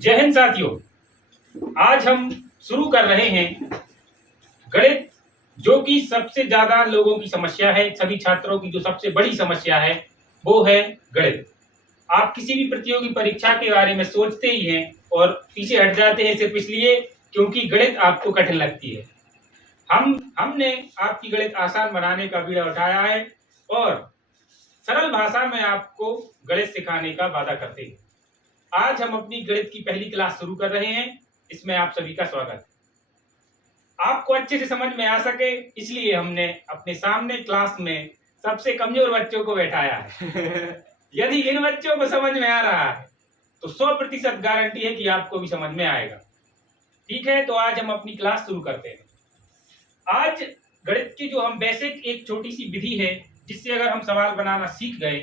जय हिंद साथियों, आज हम शुरू कर रहे हैं गणित, जो कि सबसे ज्यादा लोगों की समस्या है। सभी छात्रों की जो सबसे बड़ी समस्या है वो है गणित। आप किसी भी प्रतियोगी परीक्षा के बारे में सोचते ही हैं और पीछे हट जाते हैं सिर्फ इसलिए क्योंकि गणित आपको कठिन लगती है। हमने आपकी गणित आसान बनाने का बीड़ा उठाया है और सरल भाषा में आपको गणित सिखाने का वादा करते हैं। आज हम अपनी गणित की पहली क्लास शुरू कर रहे हैं। इसमें आप सभी का स्वागत है। आपको अच्छे से समझ में आ सके इसलिए हमने अपने सामने क्लास में सबसे कमजोर बच्चों को बैठाया है। यदि इन बच्चों को समझ में आ रहा है तो 100% गारंटी है कि आपको भी समझ में आएगा। ठीक है, तो आज हम अपनी क्लास शुरू करते हैं। आज गणित की जो हम बेसिक एक छोटी सी विधि है जिससे अगर हम सवाल बनाना सीख गए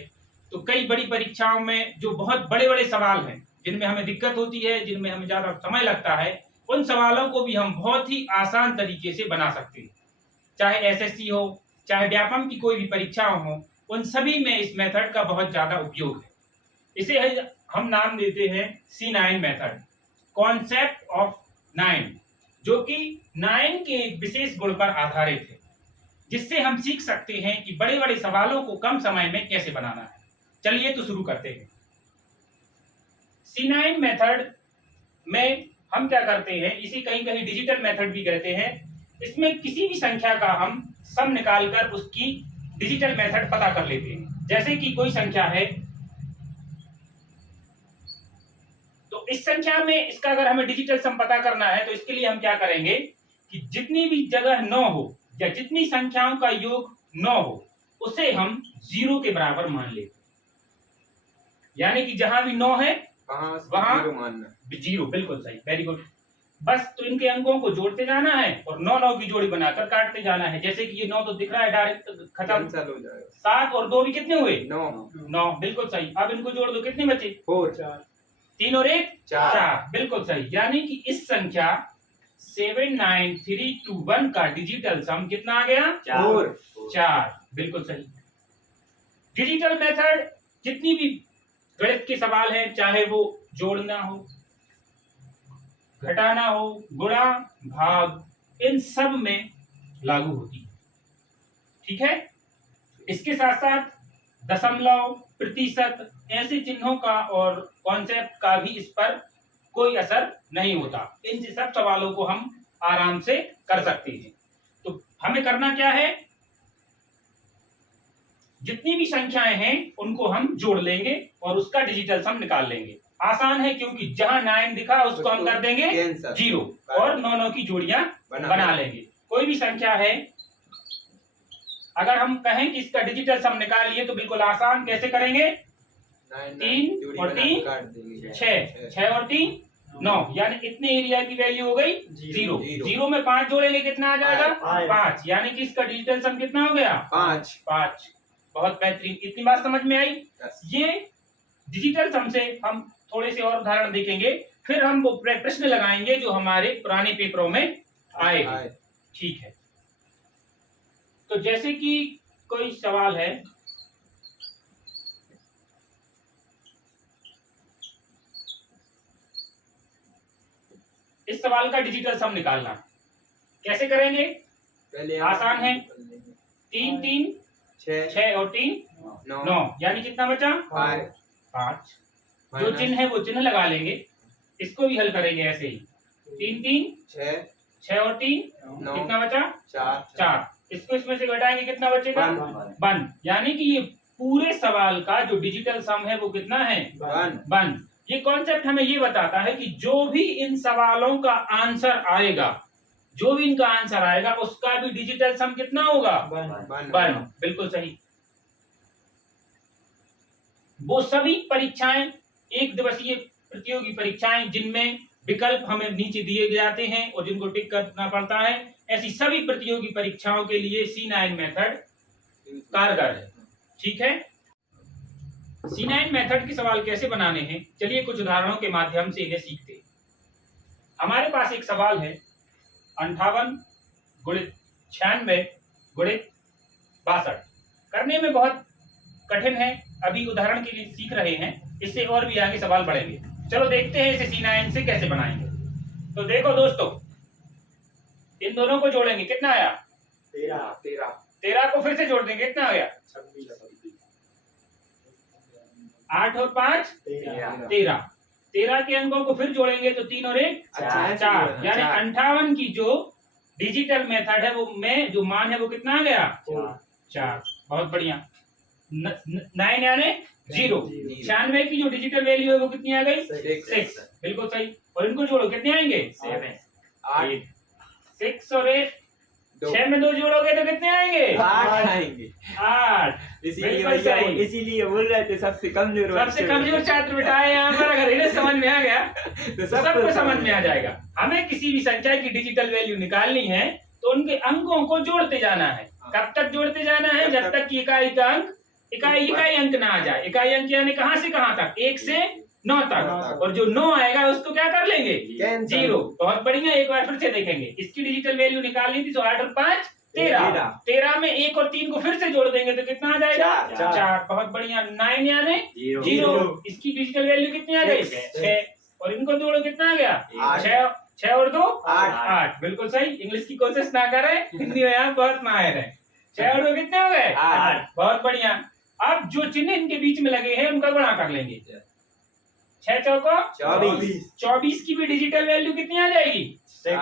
तो कई बड़ी परीक्षाओं में जो बहुत बड़े बड़े सवाल हैं जिनमें हमें दिक्कत होती है, जिनमें हमें ज्यादा समय लगता है, उन सवालों को भी हम बहुत ही आसान तरीके से बना सकते हैं। चाहे एसएससी हो, चाहे व्यापम की कोई भी परीक्षाओं हो, उन सभी में इस मेथड का बहुत ज्यादा उपयोग है। इसे हम नाम देते हैं C9 मेथड, कॉन्सेप्ट ऑफ 9, जो कि 9 के एक विशेष गुण पर आधारित है, जिससे हम सीख सकते हैं कि बड़े बड़े सवालों को कम समय में कैसे बनाना है। चलिए तो शुरू करते हैं। C9 मेथड में हम क्या करते हैं, इसी कहीं कहीं डिजिटल मेथड भी कहते हैं। इसमें किसी भी संख्या का हम सम निकालकर उसकी डिजिटल मेथड पता कर लेते हैं। जैसे कि कोई संख्या है तो इस संख्या में इसका अगर हमें डिजिटल सम पता करना है तो इसके लिए हम क्या करेंगे कि जितनी भी जगह 9 हो या जितनी संख्याओं का योग 9 हो उसे हम 0 के बराबर मान लेते हैं। यानी कि जहां भी 9 है वहां 0, बिल्कुल सही, वेरी गुड। बस तो इनके अंकों को जोड़ते जाना है और 9 की जोड़ी बनाकर काटते जाना है। जैसे कि ये 9 तो दिख रहा है डायरेक्ट खत्म हो जाएगा। 7 और 2 भी कितने हुए? 9, बिल्कुल सही। अब इनको जोड़ दो, कितने बचे? 4। 3 और 1 4, बिल्कुल सही। यानी कि इस संख्या 79321 का डिजिटल सम कितना आ गया? 4, बिल्कुल सही। डिजिटल मेथड जितनी भी गणित के सवाल है, चाहे वो जोड़ना हो, घटाना हो, गुणा, भाग, इन सब में लागू होती है। ठीक है, इसके साथ साथ दशमलव, प्रतिशत, ऐसे चिन्हों का और कॉन्सेप्ट का भी इस पर कोई असर नहीं होता। इन सब सवालों को हम आराम से कर सकते हैं। तो हमें करना क्या है, जितनी भी संख्याएं हैं उनको हम जोड़ लेंगे और उसका डिजिटल सम निकाल लेंगे। आसान है क्योंकि जहां 9 दिखा उसको हम कर देंगे 0 और 9 की जोड़ियां बना लेंगे। कोई भी संख्या है, अगर हम कहें कि इसका डिजिटल सम निकालिए तो बिल्कुल आसान। कैसे करेंगे? 3 और 3 6, 6 और 3 9, यानी इतने एरिया की वैल्यू हो गई 0। 0 में 5 जोड़ेंगे, कितना आ जाएगा? 5, यानी कि इसका डिजिटल सम कितना हो गया? 5। बहुत बेहतरीन, इतनी बात समझ में आई। ये डिजिटल सम से हम थोड़े से और उदाहरण देखेंगे, फिर हम वो प्रश्न लगाएंगे जो हमारे पुराने पेपरों में आए। ठीक है, तो जैसे कि कोई सवाल है, इस सवाल का डिजिटल सम निकालना कैसे करेंगे? पहले आसान है, 3 3 6 और 3 9, यानी कितना बचा? 5। जो चिन्ह है वो चिन्ह लगा लेंगे। इसको भी हल करेंगे ऐसे ही, 3 3 6 और 3 कितना बचा? 4। इसको इसमें से घटाएंगे, कितना बचेगा? 1। यानी कि ये पूरे सवाल का जो डिजिटल सम है वो कितना है? 1। ये कॉन्सेप्ट हमें ये बताता है कि जो भी इन सवालों का आंसर आएगा, जो भी इनका आंसर आएगा उसका भी डिजिटल सम कितना होगा? 1, बिल्कुल सही। वो सभी परीक्षाएं, एक दिवसीय प्रतियोगी परीक्षाएं जिनमें विकल्प हमें नीचे दिए जाते हैं और जिनको टिक करना पड़ता है, ऐसी सभी प्रतियोगी परीक्षाओं के लिए C9 मेथड कारगर है। ठीक है, C9 मेथड के सवाल कैसे बनाने हैं, चलिए कुछ उदाहरणों के माध्यम से इन्हें सीखते हैं। हमारे पास एक सवाल है 58 गुणित 96 गुणित 62। करने में बहुत कठिन है, अभी उदाहरण के लिए सीख रहे हैं, इससे और भी आगे सवाल बढ़ेंगे। चलो देखते हैं इसे C9 से कैसे बनाएंगे। तो देखो दोस्तों, इन दोनों को जोड़ेंगे, कितना आया 13 13 को फिर से जोड़ देंगे, कितना आ गया 8 और 5 13 13 के अंकों को फिर जोड़ेंगे तो 3 और 1 4 यानी 58 की जो डिजिटल मेथड है वो में जो मान है वो कितना आ गया 4। बहुत बढ़िया। 9 यानी 0। 96 की जो डिजिटल वैल्यू है वो कितनी आ गई 6। बिल्कुल सही। और इनको जोड़ो, कितने आएंगे 8 6 और 8 6 में 2 जोड़ोगे तो कितने आएंगे 8 आएंगे। 8। इसीलिए बोल रहे थे सबसे कमजोर छात्र बिठाए यहाँ पर। अगर इन्हें समझ में आ गया तो सबको समझ में आ जाएगा। हमें किसी भी संख्या की डिजिटल वैल्यू निकालनी है तो उनके अंकों को जोड़ते जाना है। कब तक जोड़ते जाना है, जब तक कि इकाई का अंक इकाई अंक ना आ जाए। इकाई अंक यानी कहां से कहां तक, 1 से 9 तक। और जो 9 आएगा उसको क्या कर लेंगे 0। बहुत बढ़िया। एक बार फिर से देखेंगे, इसकी डिजिटल वैल्यू निकालनी थी तो 8 और 5 13। 13 में 1 और 3 को फिर से जोड़ देंगे तो कितना आ जाएगा 4। बहुत बढ़िया। 9 यानी 0। इसकी डिजिटल वैल्यू कितनी आ गई 6। और इनको जोड़ो, कितना आ गया 6 और 2 8। बिल्कुल सही। इंग्लिश की कोशिश ना करें, हिंदी में यहाँ बहुत माहिर है। 6 और 2 कितने हो गए 8। बहुत बढ़िया। अब जो चिन्ह इनके बीच में लगे हैं उनका गुणा कर लेंगे। 6 चौको 24 की भी डिजिटल वैल्यू कितनी आ जाएगी 6।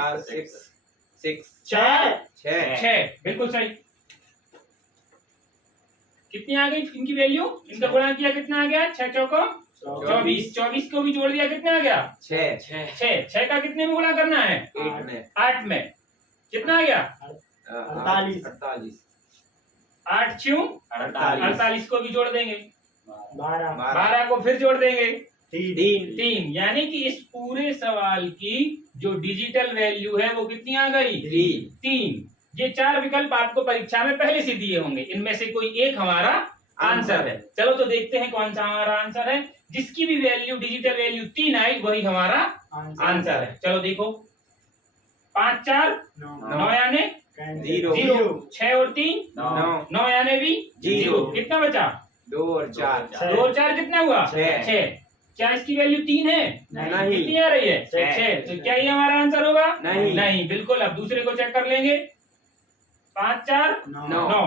बिल्कुल सही। कितनी आ गई इनकी वैल्यू, इनका गुणा किया कितना आ गया 6 चौको 24। 24 को भी जोड़ दिया, कितना आ गया 6 का कितने में गुणा करना है 8 में। कितना आ गया 48 8 क्यों 48 को भी जोड़ देंगे। 12 को फिर जोड़ देंगे 3। यानी कि इस पूरे सवाल की जो डिजिटल वैल्यू है वो कितनी आ गई 3। ये 4 विकल्प आपको परीक्षा में पहले से दिए होंगे, इनमें से कोई एक हमारा आंसर है। चलो तो देखते हैं कौन सा हमारा आंसर है। जिसकी भी वैल्यू डिजिटल वैल्यू 3 आई वही हमारा आंसर है। चलो देखो, 5 4 9 यानी 0। 6 और 3 9 यानी भी 0। कितना बचा 2 और 4 2 और 4 कितना हुआ 6। क्या इसकी वैल्यू 3 है नहीं। कितनी आ रही है 6। तो क्या ये हमारा आंसर होगा नहीं। बिल्कुल। अब दूसरे को चेक कर लेंगे। 5 4 9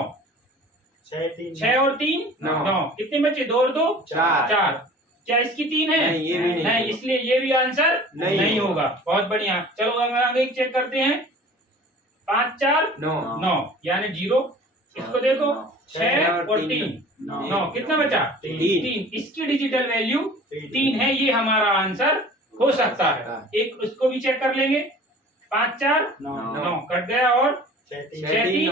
6 और 3 9 कितने बचे 2 और 2 4। क्या इसकी 3 है नहीं, इसलिए ये भी आंसर नहीं होगा। बहुत बढ़िया। चलो हम आगे चेक करते हैं। 5 4 9 यानी 0। इसको देखो 6 और 3 9 कितना बचा 3। इसकी डिजिटल वैल्यू 3 है, ये हमारा आंसर हो सकता है। एक उसको भी चेक कर लेंगे। 5 4 9 कट गया और 6 3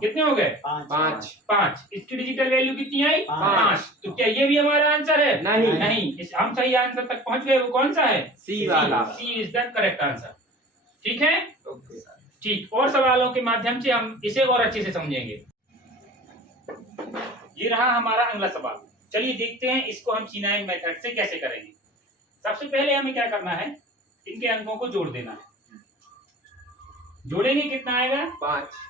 कितने हो गए 5। इसकी डिजिटल वैल्यू कितनी आई 5। तो क्या ये भी हमारा आंसर है नहीं। हम सही आंसर तक पहुंच गए। वो कौन सा है सी वाला। सी इज द करेक्ट आंसर। ठीक है ठीक। और सवालों के माध्यम से हम इसे और अच्छे से समझेंगे। ये रहा हमारा अगला सवाल। चलिए देखते हैं इसको हम C9 मेथड से कैसे करेंगे। सबसे पहले हमें क्या करना है, इनके अंकों को जोड़ देना है। जोड़ेंगे कितना आएगा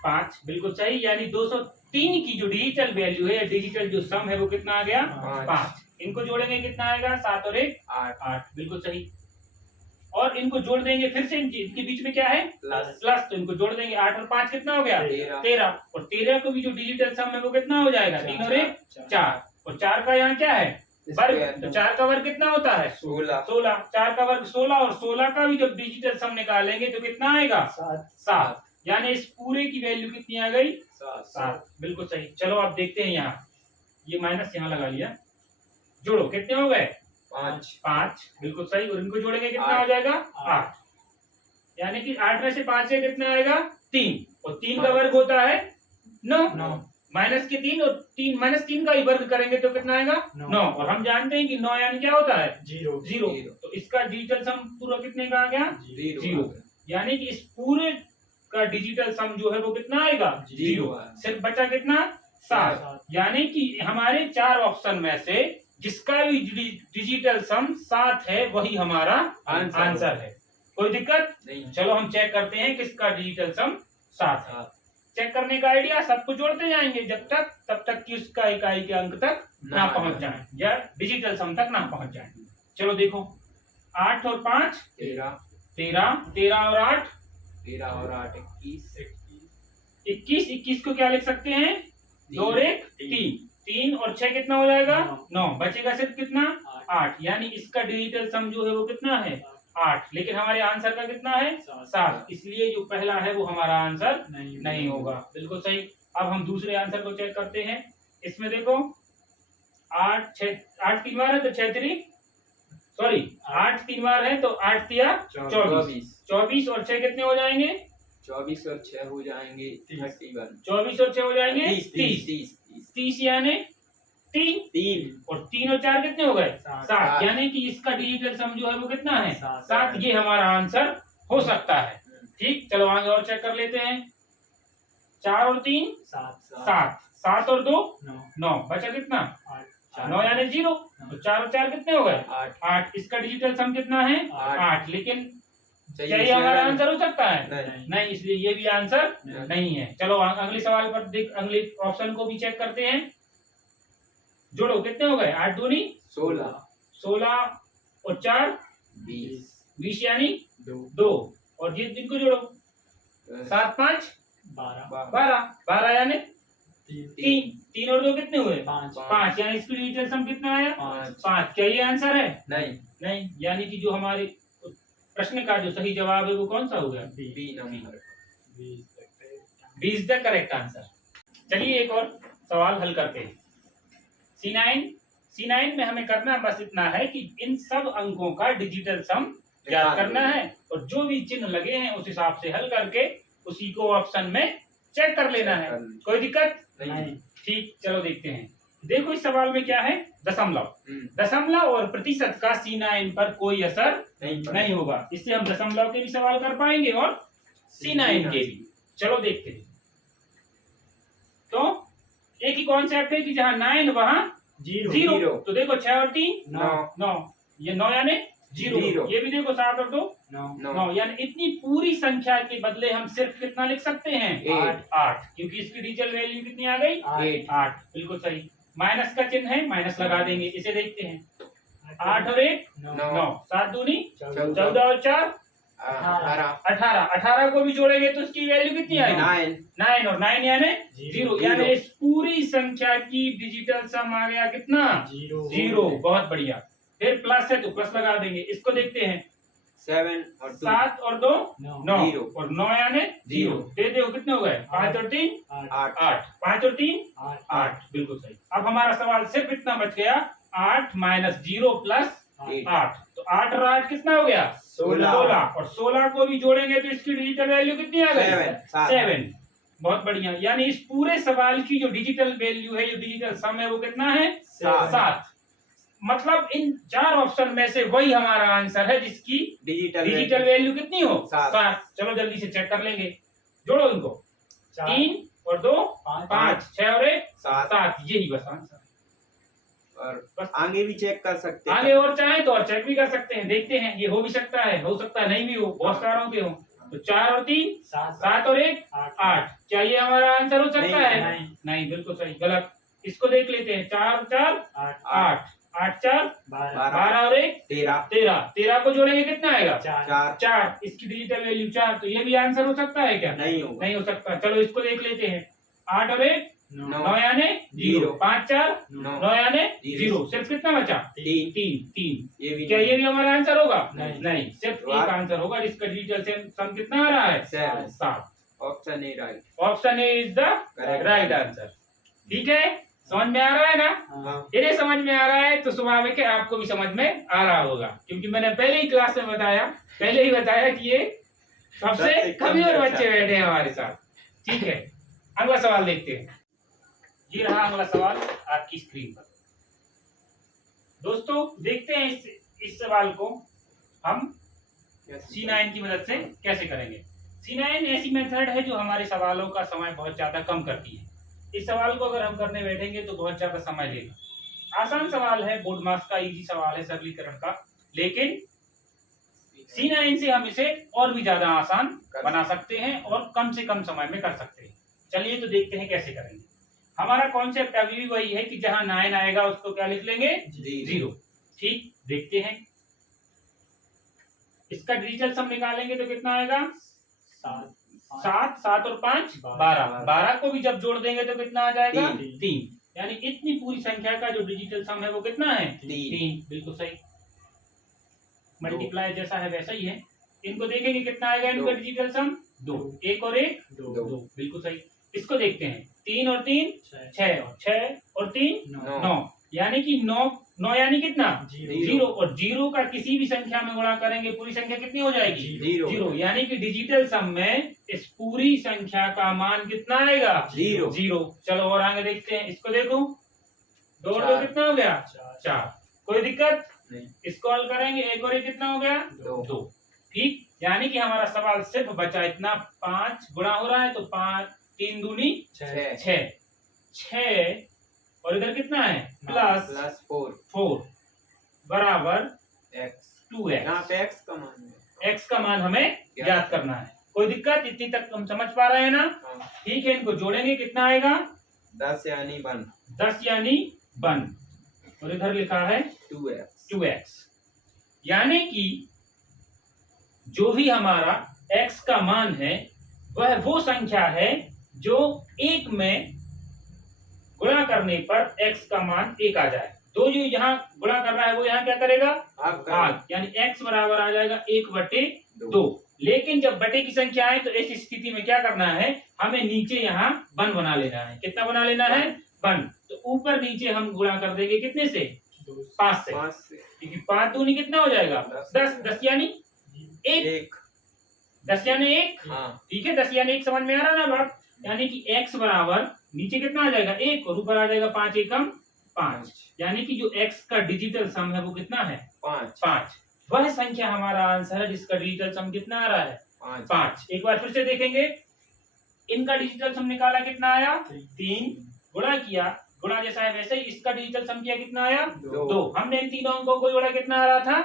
5। बिल्कुल सही। यानी 203 की जो डिजिटल वैल्यू है, डिजिटल जो सम है वो कितना आ गया 5। इनको जोड़ेंगे कितना आएगा 7 और 1 8। बिल्कुल सही। और इनको जोड़ देंगे फिर से, इनके बीच में क्या है प्लस, तो इनको जोड़ देंगे। 8 और 5 कितना हो गया 13। और 13 को भी जो डिजिटल सम है वो कितना हो जाएगा 3 और 1 4। और 4 का यहाँ क्या है वर्ग, तो 4 का वर्ग कितना होता है 16। 4 का वर्ग 16 और 16 का भी जब डिजिटल सम निकालेंगे तो कितना आएगा 7। यानी इस पूरे की वैल्यू कितनी आ गई 7। बिल्कुल सही। चलो आप देखते हैं, यहाँ ये माइनस यहाँ लगा लिया। जोड़ो, कितने हो गए 5। बिल्कुल सही। और इनको जोड़ेंगे कितना हो जाएगा 8। यानी कि 8 में से 5 से कितना आएगा 3। और 3 का वर्ग होता है 9। माइनस के 3 और 3 माइनस 3 का ही वर्ग करेंगे तो कितना आएगा 9। और हम जानते हैं कि 9 यानी क्या होता है 0। तो इसका डिजिटल सम पूरा कितने का आ गया 0। यानी कि इस पूरे का डिजिटल सम जो है वो कितना आएगा 0। सिर्फ बचा कितना 7। यानी कि हमारे 4 ऑप्शन में से जिसका भी डिजिटल सम 7 है वही हमारा आंसर है। कोई दिक्कत नहीं। चलो हम चेक करते हैं किसका डिजिटल सम 7 है। चेक करने का आइडिया, सबको जोड़ते जाएंगे तब तक कि उसका इकाई के अंक तक ना पहुंच जाए या डिजिटल सम तक ना पहुंच जाए। चलो देखो, 8 और 5 13, 13, 13 और 8 13 और 8 21, 21, 21 को क्या लिख सकते हैं? 2 और 1 3, 3 और 6 कितना हो जाएगा? 9, बचेगा सिर्फ कितना? 8। यानी इसका डिजिटल सम जो है वो कितना है? 8। लेकिन हमारे आंसर का कितना है? 7। इसलिए जो पहला है वो हमारा आंसर नहीं होगा। बिल्कुल सही। अब हम दूसरे आंसर को चेक करते हैं। इसमें देखो 8 3 बार है तो 6 3 सॉरी 8 3 बार है तो 8 तिया 24, 24 और 6 कितने हो जाएंगे? 24 और 6 हो जाएंगे 31, 24 और 6 हो जाएंगे 30, 30 यानी 3 और 3 और 4 कितने हो गए? 7। यानी कि इसका डिजिटल सम जो है वो कितना है? 7। ये हमारा आंसर हो सकता है। ठीक, चलो आगे और चेक कर लेते हैं। 4 और 3 7, 7 और 2 9, बचा कितना? 9 यानी 0। तो 4 और 4 कितने हो गए? 8। इसका डिजिटल सम कितना है? 8। लेकिन क्या ये हमारा आंसर हो सकता है? नहीं, इसलिए ये भी आंसर नहीं है। चलो अगले सवाल पर अगले ऑप्शन को भी चेक करते हैं। जोड़ो, कितने हो गए? 8 दूनी 16, 16 और 4 20, 20 यानी 2 और ये इनको जोड़ो 7 5 12, 12 यानी 3, 3 और 2 कितने हुए? 5। यानी इसकी डिजिटल सम कितना आया? 5। क्या ये आंसर है? नहीं, यानी कि जो हमारे प्रश्न का जो सही जवाब है वो कौन सा हो गया? B number. B is the correct answer. चलिए एक और सवाल हल करते हैं। C9 में हमें करना बस इतना है कि इन सब अंकों का डिजिटल सम ज्ञात करना है और जो भी चिन्ह लगे हैं उस हिसाब से हल करके उसी को ऑप्शन में चेक कर लेना है। कोई दिक्कत नहीं। ठीक, चलो देखते हैं। देखो इस सवाल में क्या है? दशमलव। दशमलव और प्रतिशत का C9 पर कोई असर नहीं होगा। इससे हम दशमलव के भी सवाल कर पाएंगे और C9 के भी। चलो देखते हैं। तो एक ही कॉन्सेप्ट है कि जहां 9 वहां 0। तो देखो 6 और 3 9, ये 9 यानी 0। ये भी देखो 7 और 2 9, यानी इतनी पूरी संख्या के बदले हम सिर्फ कितना लिख सकते हैं? 8, क्योंकि इसकी डिजिटल वैल्यू कितनी आ गई? 8। बिल्कुल सही। माइनस का चिन्ह है, माइनस लगा देंगे। इसे देखते हैं। 8 और 1 9, 7 दूनी 14 और 4 18, 18 को भी जोड़ेंगे तो उसकी वैल्यू कितनी आएगी? 9 और 9 यानी 0। यानी इस पूरी संख्या की डिजिटल सम आ गया कितना? 0। बहुत बढ़िया। फिर प्लस है तो प्लस लगा देंगे। इसको देखते हैं। 7 और 2 9 और 9 यानी 0। दे दो, कितने हो गए? 5 और 3 8, 5 और 3 8। बिल्कुल सही। अब हमारा सवाल सिर्फ इतना बच गया, 8 माइनस 0 प्लस 8। तो 8 और 8 कितना हो गया? 16 और 16 को भी जोड़ेंगे तो इसकी डिजिटल वैल्यू कितनी आ गई? 7। बहुत बढ़िया। यानी इस पूरे सवाल की जो डिजिटल वैल्यू है, जो डिजिटल सम है वो कितना है? 7। मतलब इन 4 ऑप्शन में से वही हमारा आंसर है जिसकी डिजिटल वैल्यू कितनी हो? 7। चलो जल्दी से चेक कर लेंगे। जोड़ो इनको। 3 और 2 5, 6 और 1 7। यही बस आंसर। और बस आगे भी चेक कर सकते हैं। आगे और चाहे तो और चेक भी कर सकते हैं। देखते हैं, ये हो भी सकता है नहीं भी हो, बहुत सारों के हो। तो 4 और 3 7 और 1 8। क्या ये हमारा आंसर हो सकता है? नहीं, बिल्कुल सही। गलत। इसको देख लेते हैं। 4 4 8, 8 4 12 और 1 13 को जोड़ेंगे कितना आएगा? 4। इसकी डिजिटल वैल्यू 4। तो ये भी आंसर हो सकता है क्या? नहीं हो सकता। चलो इसको देख लेते हैं। 8 और 1 9 यानी 0, 5 4 9 यानी 0। सिर्फ कितना बचा? 3। क्या ये भी हमारा आंसर होगा? नहीं, सिर्फ एक आंसर होगा जिसका डिजिटल सम कितना आ रहा है? 7। Option A is the right answer. ठीक है, समझ में आ रहा है ना? यदि समझ में आ रहा है तो स्वाभाविक है आपको भी समझ में आ रहा होगा, क्योंकि मैंने पहले ही क्लास में पहले ही बताया कि ये सबसे कमजोर बच्चे बैठे हैं हमारे साथ। ठीक है, अगला सवाल देखते हैं। ये रहा अगला सवाल आपकी स्क्रीन पर। दोस्तों देखते हैं इस सवाल को हम C9 की मदद से कैसे करेंगे। C9 ऐसी मेथड है जो हमारे सवालों का समय बहुत ज्यादा कम करती है। इस सवाल को अगर हम करने बैठेंगे तो बहुत ज्यादा समय लेगा। आसान सवाल है, बोर्ड मार्क्स का इजी सवाल है सरलीकरण का, लेकिन C9 से हम इसे और भी ज्यादा आसान बना सकते हैं और कम से कम समय में कर सकते हैं। चलिए तो देखते हैं कैसे करेंगे। हमारा कॉन्सेप्ट अभी भी वही है कि जहां 9 आएगा उसको क्या लिख लेंगे? 0। ठीक, देखते हैं। इसका डिजिटल सम निकालेंगे तो कितना आएगा? 7 7, 7 और 5 12। 12 को भी जब जोड़ देंगे तो कितना आ जाएगा? 3। यानी इतनी पूरी संख्या का जो डिजिटल सम है वो कितना है? 3। बिल्कुल सही। मल्टीप्लाई जैसा है वैसा ही है। इनको देखेंगे कितना आएगा इनका डिजिटल सम? 2। 1 और 1 2। बिल्कुल सही। इसको देखते हैं। 3 और 3 6, 6 और 3 9। यानी कि 9 यानी कितना? 0। और 0 का किसी भी संख्या में गुणा करेंगे पूरी संख्या कितनी हो जाएगी? 0। यानी कि डिजिटल सम में इस पूरी संख्या का मान कितना आएगा? 0। चलो और आगे देखते हैं। इसको देखो, 2 और 2 कितना हो गया? 4। कोई दिक्कत नहीं। इसको हल करेंगे। 1 और 1 कितना हो गया? 2। ठीक। यानी कि हमारा सवाल सिर्फ बचा इतना, 5 गुणा हो रहा है तो 5 3 दूनी 6 और इधर कितना है? प्लस 4 बराबर x। 2x। यहाँ पे x का मान है। x का मान हमें याद करना है। कोई दिक्कत? इतनी तक हम समझ पा रहे हैं ना? हाँ। ठीक है। इनको जोड़ेंगे कितना आएगा? 10 यानी 1। 10 यानी 1 और इधर लिखा है 2x। यानी कि जो भी हमारा x का मान है वह वो संख्या है जो 1 में गुणा करने पर x का मान 1 आ जाए। तो जो यहाँ गुणा कर रहा है वो यहाँ क्या करेगा? भाग। यानी x बराबर आ जाएगा 1/2। लेकिन जब बटे की संख्या है तो इस स्थिति में क्या करना है? हमें नीचे यहाँ 1 बना लेना है। कितना बना लेना है? 1। तो ऊपर नीचे हम गुणा कर देंगे कितने से? 5 से। क्योंकि 5 दूनी कितना हो जाएगा? 10। 10 यानी 1। 10 यानी 1। ठीक है। 10 यानी 1 समझ में आ रहा है ना बात? यानी कि x बराबर नीचे कितना आ जाएगा? 1 और ऊपर आ जाएगा 5 एकम 5। यानी कि जो x का डिजिटल सम है वो कितना है? 5। वह संख्या हमारा आंसर है जिसका डिजिटल सम कितना आ रहा है? 5। एक बार फिर से देखेंगे। इनका डिजिटल सम निकाला कितना आया? 3। गुणा किया, गुणा जैसा है वैसे ही इसका डिजिटल सम किया कितना आया? 2। हमने इन तीनों अंकों को जोड़ा कितना आ रहा था?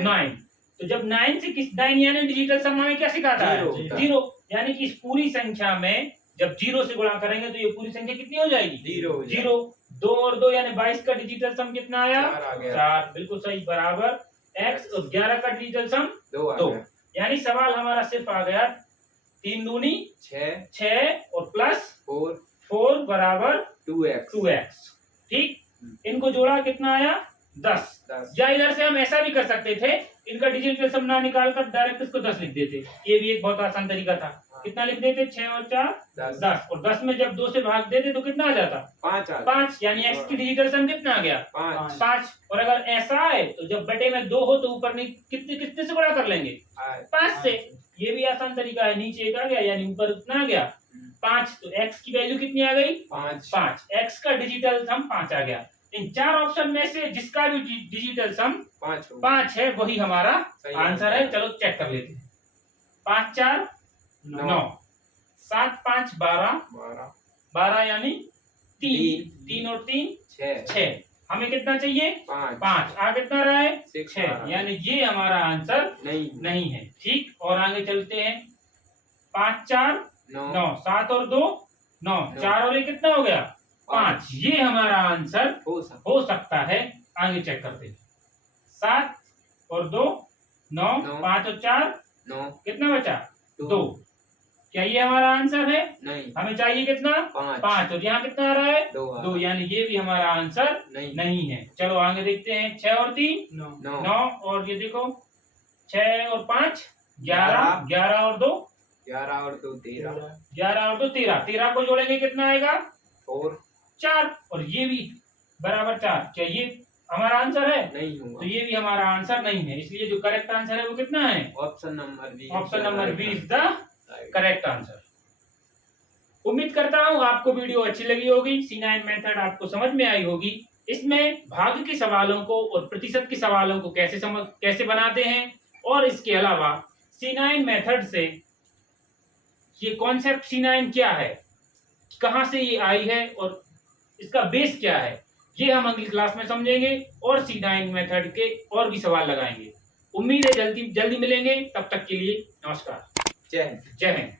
9। तो जब 9 से 9 यानी डिजिटल सम हमें क्या सिखाता है? 0। यानी कि इस पूरी संख्या में जब 0 से गुणा करेंगे तो ये पूरी संख्या कितनी हो जाएगी? 0। 2 और 2 यानी 22 का डिजिटल सम कितना आया? 4। बिल्कुल सही। बराबर x और 11 का डिजिटल सम 2। यानी सवाल हमारा सिर्फ आ गया 3 दूनी 6 और प्लस 4 बराबर 2x। ठीक। इनको जोड़ा कितना आया? 10। या इधर से हम ऐसा भी कर सकते थे, इनका डिजिटल सम ना निकाल कर डायरेक्ट इसको 10 लिख देते। ये भी एक बहुत आसान तरीका था। कितना लिख देते? 6 और 4 10। और 10 में जब 2 से भाग देते तो कितना आ जाता? 5। यानी x की डिजिटल सम कितना आ गया? 5। और अगर ऐसा है तो जब बटे में 2 हो तो ऊपर कितने से गुणा कर लेंगे? 5 से। ये भी आसान तरीका है। नीचे 1 आ गया यानी ऊपर कितना आ गया? 5। तो x की वैल्यू कितनी आ गई? 5। x का डिजिटल सम 5 आ गया। इन 4 ऑप्शन में से जिसका भी डिजिटल सम 5 है वही हमारा आंसर है। चलो चेक कर लेते हैं। 5 4 9, 7 5 12, 12 यानी 3। 3 और 3 6। हमें कितना चाहिए? 5। आगे कितना रहा है? 6। यानी ये हमारा आंसर नहीं है। ठीक। और आगे चलते हैं। 5 4 9, 7 और 2 9, 4 और 1 कितना हो गया? 5। ये हमारा आंसर हो सकता है। आगे चेक करते हैं। 7 और 2 9, 5 और 4 कितना बचा? 2। क्या ये हमारा आंसर है? नहीं। हमें चाहिए कितना? 5 और यहाँ कितना आ रहा है? 2। यानी ये भी हमारा आंसर नहीं है। चलो आगे देखते हैं। 6 और 3 9 और ये देखो 6 और 5 11, 11 और 2 13, 11 और 2 13। 13 को जोड़ेंगे कितना आएगा? 4। और ये भी बराबर 4। क्या ये हमारा आंसर है? नहीं होगा। तो ये भी हमारा आंसर नहीं है। इसलिए जो करेक्ट आंसर है वो कितना है? Option number B is the correct answer. उम्मीद करता हूँ आपको वीडियो अच्छी लगी होगी। C9 मेथड आपको समझ में आई होगी। इसमें भाग के सवालों को और प्रतिशत के सवालों को कैसे बनाते हैं, और इसके अलावा C9 मेथड से ये कॉन्सेप्ट C9 क्या है, कहां से ये आई है और इसका बेस क्या है, ये हम अगली क्लास में समझेंगे और C9 मेथड के और भी सवाल लगाएंगे। उम्मीद है जल्दी मिलेंगे। तब तक के लिए नमस्कार। जय हिंद।